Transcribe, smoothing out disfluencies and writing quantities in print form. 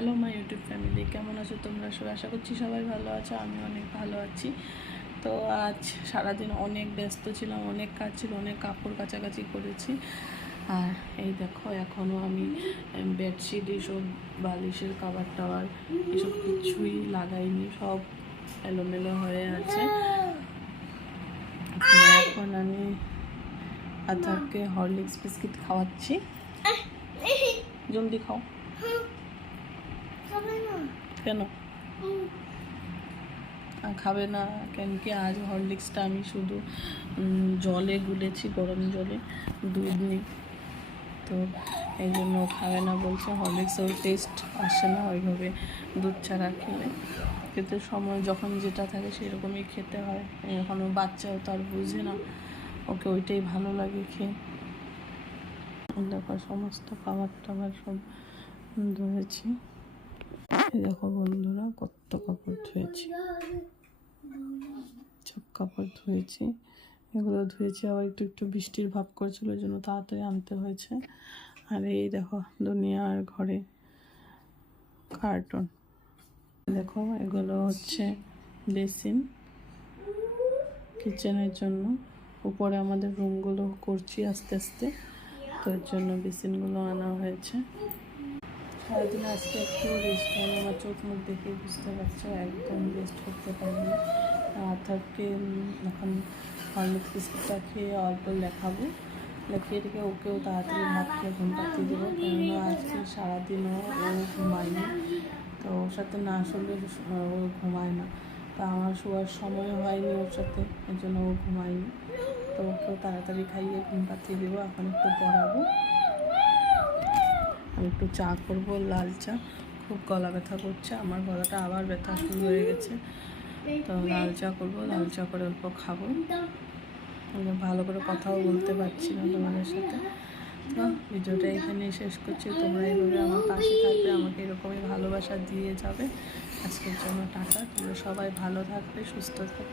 Hello my YouTube family, কেমন আছো তোমরা সবাই? আশা করছি সবাই ভালো আছো, আমি অনেক ভালো আছি। তো আজ সারাদিন অনেক ব্যস্ত ছিলাম, অনেক কাজ ছিল, অনেক কাপড় কাচাকাচি করেছি। আর এই দেখো এখনও আমি বেডশিট এইসব বালিশের কাভার টাওয়ার এসব কিছুই লাগাইনি, সব এলোমেলো হয়ে আছে। তো এখন আমি আধারকে হরলিক্স বিস্কিট খাওয়াচ্ছি। জলদি খাও। কেন খাবে না? কেন কি আজ হরলিক্সটা আমি শুধু জলে গুলেছি, গরম জলে, দুধ নেই, তো এই জন্য খাবে না বলছে। হরলিক্সের টেস্ট আসে না ওইভাবে দুধ ছাড়া খেলে, খেতে সময় যখন যেটা থাকে সেরকমই খেতে হয়। এখনও বাচ্চাও তো আর বুঝে না, ওকে ওইটাই ভালো লাগে খেয়ে। দেখো সমস্ত খাবার টাবার সব ধুয়েছি। দেখো বন্ধুরা কত কাপড় ধুয়েছি, সব কাপড় ধুয়েছি। এগুলো ধুয়েছি, আবার একটু একটু বৃষ্টির ভাব করছিল, ওই জন্য তাড়াতাড়ি আনতে হয়েছে। আর এই দেখো দুনিয়ার ঘরে কার্টুন। দেখো এগুলো হচ্ছে বেসিন কিচেনের জন্য। উপরে আমাদের রুমগুলো করছি আস্তে আস্তে, তো এর জন্য বেসিনগুলো আনা হয়েছে। সারাদিন আজকে একটু রেস্ট হয়, আমার চোখ মুখ দেখে বুঝতে পারছো, একদম রেস্ট করতে পারিনি। অর্থাৎকে এখন হরলিক্স বিস্কুটটা খেয়ে অল্প লেখাবো, লেখিয়ে রেখে ওকেও তাড়াতাড়ি ভাত খেয়ে ঘুম পাঠিয়ে দেবো। কেননা আজকে সারাদিনও ও ঘুমায়নি, তো ওর সাথে না আসলে ও ঘুমায় না। তা আমার শোয়ার সময় হয়নি ওর সাথে, এর জন্য ও ঘুমায়নি। তো ওকেও তাড়াতাড়ি খাইয়ে ঘুম পাঠিয়ে দেবো। এখন একটু পড়াবো, আর একটু চা করবো, লাল চা। খুব গলা ব্যথা করছে, আমার গলাটা আবার ব্যথা শুরু হয়ে গেছে। তো লাল চা করবো, লাল চা করে অল্প খাবো। ভালো করে কথাও বলতে পারছি না তোমাদের সাথে। তো ভিডিওটা এখানেই শেষ করছি। তোমরা এইভাবে আমার পাশে থাকবে, আমাকে এরকমই ভালোবাসা দিয়ে যাবে। আজকের জন্য টাটা। তোমরা সবাই ভালো থাকবে, সুস্থ থাকবে।